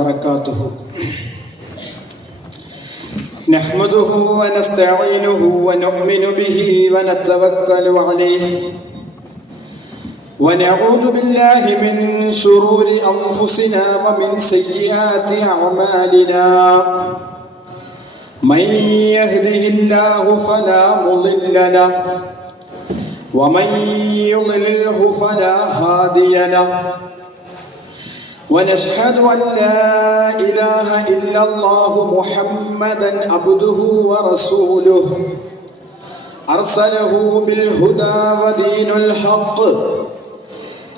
وبركاته نحمده ونستعينه ونؤمن به ونتوكل عليه ونعوذ بالله من شرور أنفسنا ومن سيئات أعمالنا من يهده الله فلا مضل له ومن يضلله فلا هادي له ونشهد أن لا إله إلا الله محمدا عبده ورسوله أرسله بالهدى ودين الحق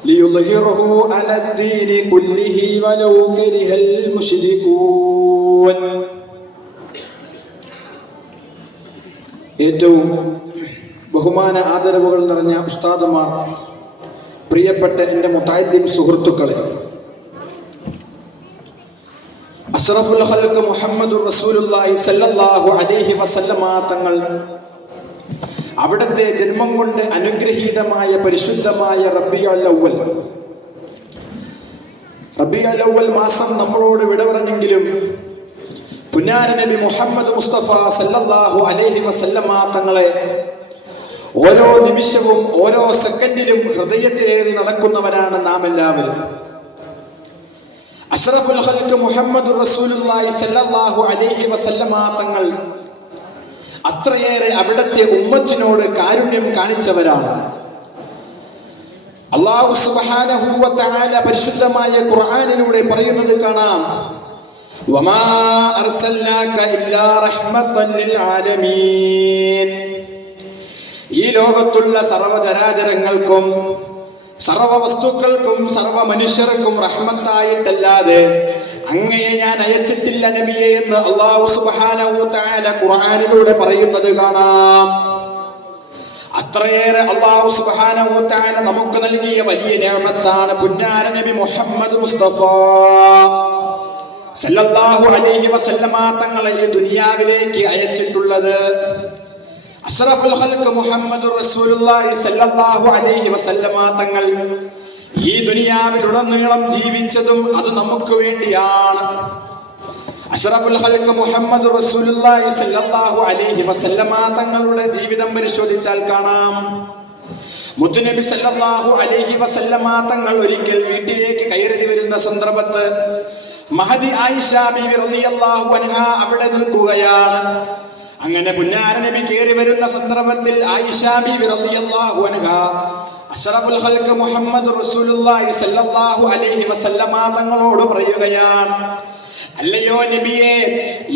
ليظهره على الدين كله ولو كره المشركون. ഏറ്റവും ബഹുമാന ആദരവുകൾ നിറഞ്ഞ ഉസ്താദുമാർ, പ്രിയപ്പെട്ട എൻ്റെ മുതഅല്ലിം സുഹൃത്തുക്കളെ, അഷ്റഫുൽ ഖൽഖ് മുഹമ്മദുർ റസൂലുള്ളാഹി സ്വല്ലല്ലാഹു അലൈഹി വസല്ലമ തങ്ങൾ അവിടുത്തെ ജന്മം കൊണ്ട് അനുഗ്രഹീതമായ പരിശുദ്ധമായ റബീഉൽ അവ്വൽ മാസം നമ്മളോട് വിട പറഞ്ഞെങ്കിലും പുന്നാര നബി മുഹമ്മദ് മുസ്തഫ സല്ലല്ലാഹു അലൈഹി വസല്ലമ തങ്ങളെ ഓരോ നിമിഷവും ഓരോ സെക്കൻഡിലും ഹൃദയത്തിലേറി നടക്കുന്നവരാണ് നാം എല്ലാവരും. അഷ്റഫുൽ ഖൽഖ് മുഹമ്മദുർ റസൂലുള്ളാഹി സ്വല്ലല്ലാഹു അലൈഹി വസല്ലമ തങ്ങൾ അത്രയേറെ അവിടുത്തെ ഉമ്മത്തിനോട് കാരുണ്യം കാണിച്ചവരാണ്. അല്ലാഹു സുബ്ഹാനഹു വ തആല പരിശുദ്ധമായ ഖുർആനിലൂടെ പറയുന്നത് കാണാം, വമാ അർസൽനാക ഇല്ലാ റഹ്മത്തൻ ലിൽ ആലമീൻ. ഈ ലോകത്തുള്ള സർവ്വചരാചരങ്ങൾക്കും സർവ്വ വസ്തുക്കൾക്കും സർവ്വ മനുഷ്യർക്കും റഹ്മത്തായിട്ടല്ലാതെ അങ്ങയെ ഞാൻ അയച്ചിട്ടില്ല നബിയെ എന്ന് അല്ലാഹു സുബ്ഹാനഹു വ തആല ഖുർആനിലൂടെ പറയുന്നത് കാണാം. അത്രയേറെ അല്ലാഹു സുബ്ഹാനഹു വ തആല നമുക്ക് നൽകിയ വലിയ നിഅമത്താണ് പുന്നാര നബി മുഹമ്മദ് മുസ്തഫ സല്ലല്ലാഹു അലൈഹി വസല്ലമ തങ്ങളെ ഈ ദുനിയാവിലേക്ക് അയച്ചിട്ടുള്ളത്. അഷ്റഫുൽ ഖൽഖ് മുഹമ്മദുർ റസൂലുള്ളാഹി സ്വല്ലല്ലാഹു അലൈഹി വസല്ലമ തങ്ങൾ ഈ ദുനിയാവിലുടനീളം ജീവിച്ചതും അത് നമുക്ക് വേണ്ടിയാണ്. അഷ്റഫുൽ ഖൽഖ് മുഹമ്മദുർ റസൂലുള്ളാഹി സ്വല്ലല്ലാഹു അലൈഹി വസല്ലമ തങ്ങളുടെ ജീവിതം പരിശോധിച്ചാൽ കാണാം, മുത്തുനബി സല്ലല്ലാഹു അലൈഹി വസല്ലമ തങ്ങൾ ഒരിക്കൽ വീട്ടിലേക്ക് കയറി വരുന്ന സന്ദർഭത്ത് മഹദി ആയിഷ ബീവി റളിയല്ലാഹു അൻഹാ അവിടെ നിൽക്കുകയാണ്. അങ്ങനെ പുന്നാര നബി കയറി വരുന്ന സന്ദർഭത്തിൽ ആയിഷ ബീവി റളിയല്ലാഹു അൻഹാ അഷ്റഫുൽ ഖൽഖ് മുഹമ്മദ് റസൂലുള്ളാഹി സ്വല്ലല്ലാഹു അലൈഹി വസല്ലമ തങ്ങളോട് പറയുകയാണ്, അല്ലയോ നബിയേ,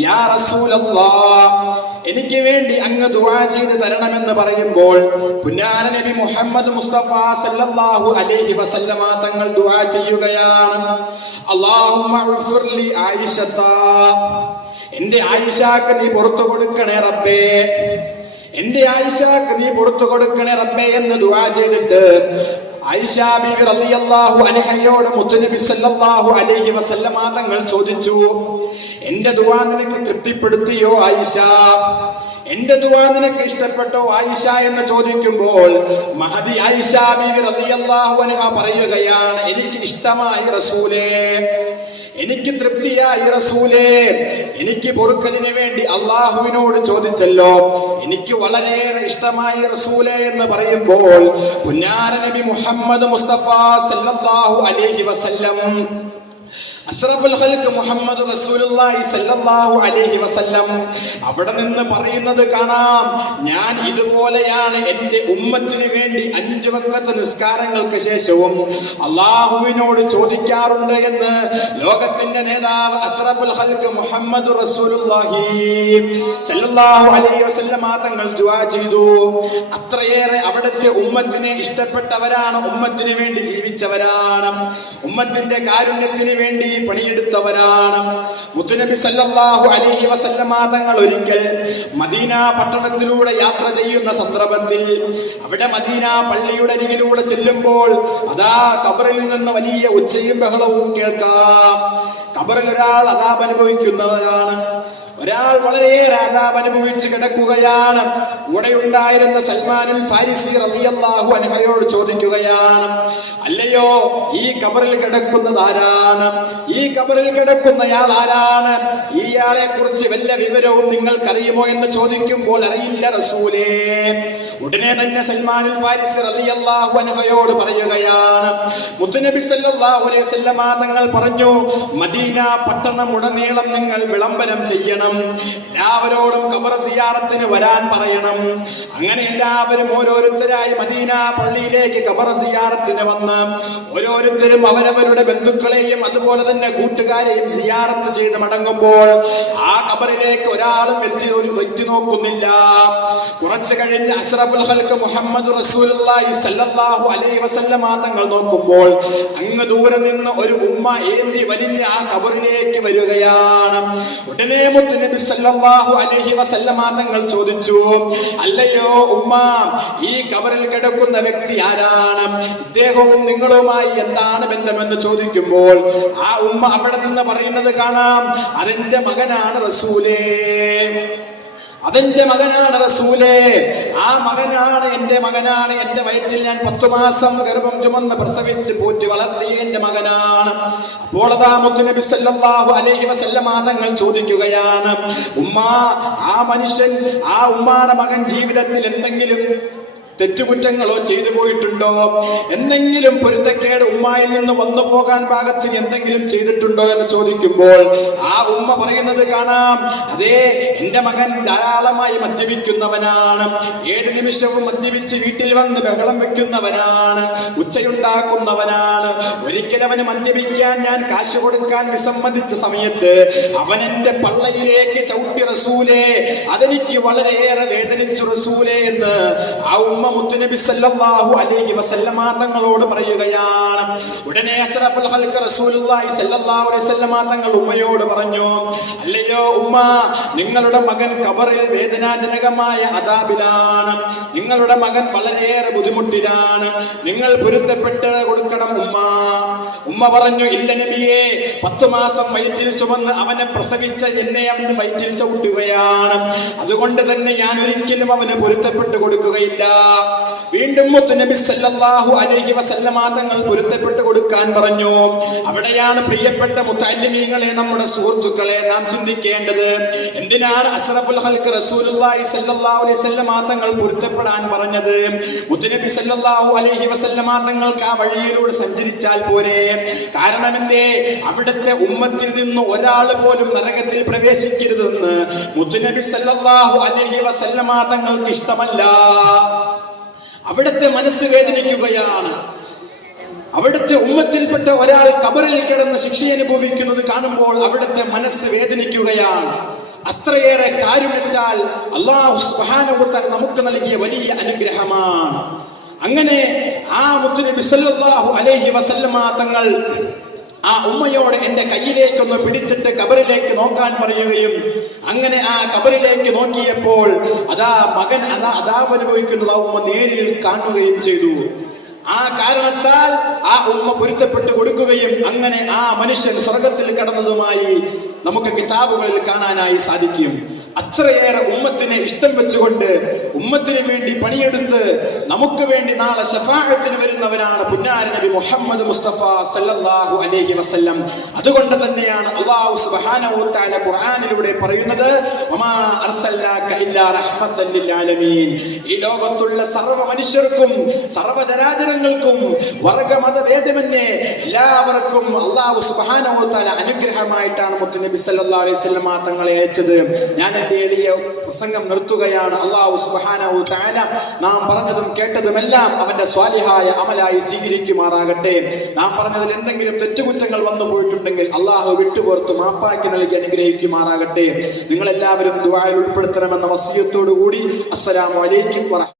യാ റസൂലല്ലാഹ്, എനിക്ക് വേണ്ടി അങ്ങ് ദുആ ചെയ്ത് തരണമെന്ന് പറയുമ്പോൾ പുന്നാര നബി മുഹമ്മദ് മുസ്തഫ സല്ലല്ലാഹു അലൈഹി വസല്ലമ തങ്ങൾ ദുആ ചെയ്യുകയാണ്, അല്ലാഹുമ്മ ഉഗ്ഫിർ ലി ആയിഷത, എന്റെ ആയിഷക്ക് നീ പുറത്തു കൊടുക്കണേ റബ്ബേ, എന്റെ ആയിഷക്ക് നീ പുറത്തു കൊടുക്കണേ റബ്ബേ എന്ന് ദുആ ചെയ്തിട്ട് ആയിഷ ബീവി റളിയല്ലാഹു അൻഹയോട് മുത്തുനബി സല്ലല്ലാഹു അലൈഹി വസല്ലമ തങ്ങൾ ചോദിച്ചു, എന്റെ ദുആ നിനക്ക് തൃപ്തിപ്പെടുത്തിയോ ആയിഷ, എന്റെ ദുആ നിനക്ക് ഇഷ്ടപ്പെട്ടോ ആയിഷ എന്ന് ചോദിക്കുമ്പോൾ മഹദി ആയിഷ ബീവി റളിയല്ലാഹു അൻഹ പറയുകയാണ്, എനിക്ക് ഇഷ്ടമായി റസൂലേ, എനിക്ക് തൃപ്തിയായി റസൂലേ, എനിക്ക് പൊറുക്കലിന് വേണ്ടി അള്ളാഹുവിനോട് ചോദിച്ചല്ലോ, എനിക്ക് വളരെയേറെ ഇഷ്ടമായി റസൂലേ എന്ന് പറയുമ്പോൾ പുന്നാര നബി മുഹമ്മദ് മുസ്തഫ സല്ലല്ലാഹു അലൈഹി വസല്ലം അഷ്റഫുൽ ഖൽഖ് മുഹമ്മദ് റസൂലുള്ളാഹി സ്വല്ലല്ലാഹു അലൈഹി വസല്ലം അവിടെ നിന്ന് പറയുന്നത് കാണാം, ഞാൻ ഇതുപോലെയാണ് എന്റെ ഉമ്മത്തിന് വേണ്ടി 5 വഖത്ത് നിസ്കാരങ്ങൾക്ക് ശേഷവും അല്ലാഹുവിനോട് ചോദിക്കാറുണ്ട് എന്ന് ലോകത്തിന്റെ നേതാവ് അഷ്റഫുൽ ഖൽഖ് മുഹമ്മദ് റസൂലുള്ളാഹി സ്വല്ലല്ലാഹു അലൈഹി വസല്ലം തങ്ങൾ ദുആ ചെയ്തു. അത്രയേറെ അവിടുത്തെ ഉമ്മത്തിനെ ഇഷ്ടപ്പെട്ടവരാണ്, ഉമ്മത്തിന് വേണ്ടി ജീവിച്ചവരാണ്, ഉമ്മത്തിന്റെ കാരുണ്യത്തിന് വേണ്ടി പണിയെടുത്തവരാണ്. മുത്തുനബി സല്ലല്ലാഹു അലൈഹി വസല്ലമ തങ്ങൾ ഒരിക്കൽ മദീന പട്ടണത്തിലൂടെ യാത്ര ചെയ്യുന്ന സന്ദർഭത്തിൽ അവിടെ മദീന പള്ളിയുടെ അരികിലൂടെ ചെല്ലുമ്പോൾ അതാ ഖബറിൽ നിന്ന് വലിയ ഒച്ചയും ബഹളവും കേൾക്കാം. ഖബറിൽ ഒരാൾ അദാബ് അനുഭവിക്കുന്നവരാണ്. ഒരാൾ വളരെയേറെ അദാബ് അനുഭവിച്ച് കിടക്കുകയാണ്. കൂടെ ഉണ്ടായിരുന്ന സൽമാനുൽ ഫാരിസി റളിയല്ലാഹു അൻഹയോട് ചോദിക്കുകയാണ്, അല്ലയോ ഈ ഖബറിൽ കിടക്കുന്നത് ആരാണ്? ഈ ഖബറിൽ കിടക്കുന്നയാൾ ആരാണ്? ഇയാളെ കുറിച്ച് വല്ല വിവരവും നിങ്ങൾക്കറിയുമോ എന്ന് ചോദിക്കുമ്പോൾ അറിയില്ല റസൂലേ. ഉടനെ തന്നെ സൽമാനുൽ ഫാരിസി റളിയല്ലാഹു അൻഹയോട് പറയുകയാണ്, മുത്തുനബി സല്ലല്ലാഹു അലൈഹി വസല്ലമ തങ്ങൾ പറഞ്ഞു, മദീന പട്ടണം ഉടനീളം നിങ്ങൾ വിളംബരം ചെയ്യണം, എല്ലാവരോടും ഖബർ സിയാറത്തിന് വരാൻ പറയണം. അങ്ങനെ എല്ലാവരും ഓരോരുത്തരായി മദീന പള്ളിയിലേക്ക് ഖബർ സിയാറത്തിന് വന്ന് ഓരോരുത്തരും അവരവരുടെ ബന്ധുക്കളെയും അതുപോലെ തന്നെ കൂട്ടുകാരെയും സിയാറത്ത് ചെയ്ത് മടങ്ങുമ്പോൾ ആ ഖബറിലേക്ക് ഒരാളും എത്തി നോക്കുന്നില്ല. കുറച്ചു കഴിഞ്ഞ് അഷ്റഫുൽ ഖൽഖ് മുഹമ്മദ് റസൂലുള്ളാഹി സ്വല്ലല്ലാഹു അലൈഹി വസല്ലമ തങ്ങൾ നോക്കുമ്പോൾ അങ്ങ് ദൂരെ നിന്ന് ഒരു ഉമ്മ ഏന്തി വലിഞ്ഞ് ആ ഖബറിലേക്ക് വരികയാണ്. ഉടനെ മുത്തുനബി സല്ലല്ലാഹു അലൈഹി വസല്ലമ തങ്ങൾ ചോദിച്ചു, അല്ലയോ ഉമ്മ, ഈ ഖബറിൽ കിടക്കുന്ന വ്യക്തി ആരാണ്? ഇദ്ദേഹവും നിങ്ങളുമായി എന്താണ് ബന്ധമെന്ന് ചോദിക്കുമ്പോൾ ആ ഉമ്മ അവിടെ നിന്ന് പറയുന്നത് കാണാം, അതെന്റെ മകനാണ് റസൂലേ, അതെന്റെ മകനാണ് റസൂലേ, ആ മകനാണ് എന്റെ മകനാണ്, എന്റെ വയറ്റിൽ ഞാൻ 10 മാസം ഗർഭം ചുമന്ന് പ്രസവിച്ച് പോറ്റി വളർത്തിയ എന്റെ മകനാണ്. അപ്പോൾ അതാ മുത്തുനബി സല്ലല്ലാഹു അലൈഹി വസല്ലമ തങ്ങൾ ചോദിക്കുകയാണ്, ഉമ്മ, ആ മനുഷ്യൻ, ആ ഉമ്മാടെ മകൻ ജീവിതത്തിൽ എന്തെങ്കിലും തെറ്റുകുറ്റങ്ങളോ ചെയ്തു പോയിട്ടുണ്ടോ? എന്തെങ്കിലും പൊരുത്തക്കേട് ഉമ്മായിൽ നിന്ന് വന്നു പോകാൻ പാകത്തിന് എന്തെങ്കിലും ചെയ്തിട്ടുണ്ടോ എന്ന് ചോദിക്കുമ്പോൾ ആ ഉമ്മ പറയുന്നത് കാണാം, അതേ, എന്റെ മകൻ ധാരാളമായി മദ്യപിക്കുന്നവനാണ്, 7 നിമിഷവും മദ്യപിച്ച് വീട്ടിൽ വന്ന് ബഹളം വെക്കുന്നവനാണ്, ഉച്ചയുണ്ടാക്കുന്നവനാണ്. ഒരിക്കൽ അവന് മദ്യപിക്കാൻ ഞാൻ കാശ് കൊടുക്കാൻ വിസമ്മതിച്ച സമയത്ത് അവൻ എന്റെ പള്ളയിലേക്ക് ചവിട്ടി റസൂലേ, അതെനിക്ക് വളരെയേറെ വേദനിച്ചു റസൂലേ എന്ന് ആ ഉമ്മ മുത്തുനബി സല്ലല്ലാഹു അലൈഹി വസല്ലമ തങ്ങളോട് പറയുകയാണ്. ഉടനെ അഷ്റഫുൽ ഖൽഖ് റസൂലുള്ളാഹി സല്ലല്ലാഹു അലൈഹി വസല്ലമ തങ്ങൾ ഉമ്മയോട് പറഞ്ഞു, അല്ലയോ ഉമ്മ, നിങ്ങളുടെ മകൻ ഖബറിൽ വേദനാജനകമായ അദാബിലാണ്, നിങ്ങളുടെ മകൻ വളരെയേറെ ബുദ്ധിമുട്ടിലാണ്, നിങ്ങൾ പൊരുത്തപ്പെട്ട് കൊടുക്കണം ഉമ്മ. ഉമ്മ പറഞ്ഞു, ഇല്ല നബിയേ, 10 മാസം വയറ്റിൽ ചുമന്ന് അവനെ പ്രസവിച്ച എന്നെ അവൻ വയറ്റിൽ ചവിട്ടുകയാണ്, അതുകൊണ്ട് തന്നെ ഞാൻ ഒരിക്കലും അവന് പൊരുത്തപ്പെട്ട് കൊടുക്കുകയില്ല. വീണ്ടും മുത്തുനബി സല്ലല്ലാഹു അലൈഹി വസല്ലമ തങ്ങൾ പൊരുത്തപ്പെട്ട് കൊടുക്കാൻ പറഞ്ഞു. അവിടെയാണ് പ്രിയപ്പെട്ട മുത്തഅല്ലിമീങ്ങളെ, നമ്മുടെ സുഹൃത്തുക്കളെ, നാം ചിന്തിക്കേണ്ടത്, എന്തിനാണ് അഷ്റഫുൽ ഖൽഖ് റസൂലുള്ളാഹി സല്ലല്ലാഹു അലൈഹി വസല്ലമ തങ്ങൾ പൊരുത്തപ്പെടാൻ പറഞ്ഞത്? മുത്തുനബി സല്ലല്ലാഹു അലൈഹി വസല്ലമ തങ്ങൾക്ക് ആ വഴിയിലൂടെ സഞ്ചരിച്ചാൽ പോരെ? കാരണം എന്തേ? അവിടുത്തെ ഉമ്മത്തിൽ നിന്ന് ഒരാൾ പോലും നരകത്തിൽ പ്രവേശിക്കരുതെന്ന് മുത്തുനബി സല്ലല്ലാഹു അലൈഹി വസല്ലമ തങ്ങൾക്ക് ഇഷ്ടമല്ല. അവിടുത്തെ മനസ്സ് വേദനിക്കുകയാണ്. അവിടുത്തെ ഉമ്മത്തിൽപ്പെട്ട ഒരാൾ ഖബറിൽ കിടന്ന് ശിക്ഷ അനുഭവിക്കുന്നത് കാണുമ്പോൾ അവിടുത്തെ മനസ്സ് വേദനിക്കുകയാണ്. അത്രയേറെ കാരുണ്യത്താൽ അല്ലാഹു സുബ്ഹാനഹു വ തആല നമുക്ക് നൽകിയ വലിയ അനുഗ്രഹമാണ്. അങ്ങനെ ആ മുത്തുനബി സല്ലല്ലാഹു അലൈഹി വസല്ലമ തങ്ങൾ ആ ഉമ്മയോട് എന്റെ കയ്യിലേക്കൊന്ന് പിടിച്ചിട്ട് ഖബറിലേക്ക് നോക്കാൻ പറയുകയും അങ്ങനെ ആ ഖബറിലേക്ക് നോക്കിയപ്പോൾ അതാ മകൻ അദാബ് അനുഭവിക്കുന്നത് ആ ഉമ്മ നേരിൽ കാണുകയും ചെയ്തു. ആ കാരണത്താൽ ആ ഉമ്മ പൊരുത്തപ്പെട്ട് കൊടുക്കുകയും അങ്ങനെ ആ മനുഷ്യൻ സ്വർഗത്തിൽ കടന്നതുമായി നമുക്ക് കിതാബുകളിൽ കാണാനായി സാധിക്കും. അത്രയേറെ ഉമ്മത്തിനെ ഇഷ്ടം വെച്ചുകൊണ്ട് ഉമ്മത്തിന് വേണ്ടി പണിയെടുത്ത് നമുക്ക് വേണ്ടി നാളെ ശഫാഅത്തിന് വരുന്നവനാണ് പുന്നാര നബി മുഹമ്മദ് മുസ്തഫ സല്ലല്ലാഹു അലൈഹി വസല്ലം. അതുകൊണ്ട് തന്നെയാണ് അല്ലാഹു സുബ്ഹാനഹു വ തആല ഖുർആനിലൂടെ പറയുന്നത്, വമാ അർസൽനാക ഇല്ലാ റഹ്മത്തൻ ലിൽ ആലമീൻ. ഈ ലോകത്തുള്ള സർവ്വ മനുഷ്യർക്കും സർവ്വചരാചരങ്ങൾക്കും വർഗ്ഗമതഭേദമന്യേ എല്ലാവർക്കും അല്ലാഹു സുബ്ഹാനഹു വ തആല അനുഗ്രഹമായിട്ടാണ് മുത്തുനബി സല്ലല്ലാഹു അലൈഹി വസല്ലം തങ്ങളെ അയച്ചത്. ഞാൻ എന്റെ എളിയ പ്രസംഗം നിർത്തുകയാണ്. അല്ലാഹു സുബ്ഹാനഹു തആല നാം പറഞ്ഞതും കേട്ടതുമെല്ലാം അവന്റെ സ്വാലിഹായ അമലായി സ്വീകരിക്കുമാറാകട്ടെ. നാം പറഞ്ഞതിൽ എന്തെങ്കിലും തെറ്റുകുറ്റങ്ങൾ വന്നു പോയിട്ടുണ്ടെങ്കിൽ അല്ലാഹു വിട്ടുപുറത്ത് മാപ്പാക്കി നൽകി അനുഗ്രഹിക്കുമാറാകട്ടെ. നിങ്ങൾ എല്ലാവരും ദുആയിൽ ഉൾപ്പെടുത്തണമെന്ന വസിയത്തോടു കൂടി അസ്സലാമു അലൈക്കും വറഹ്മത്തുള്ളാഹി.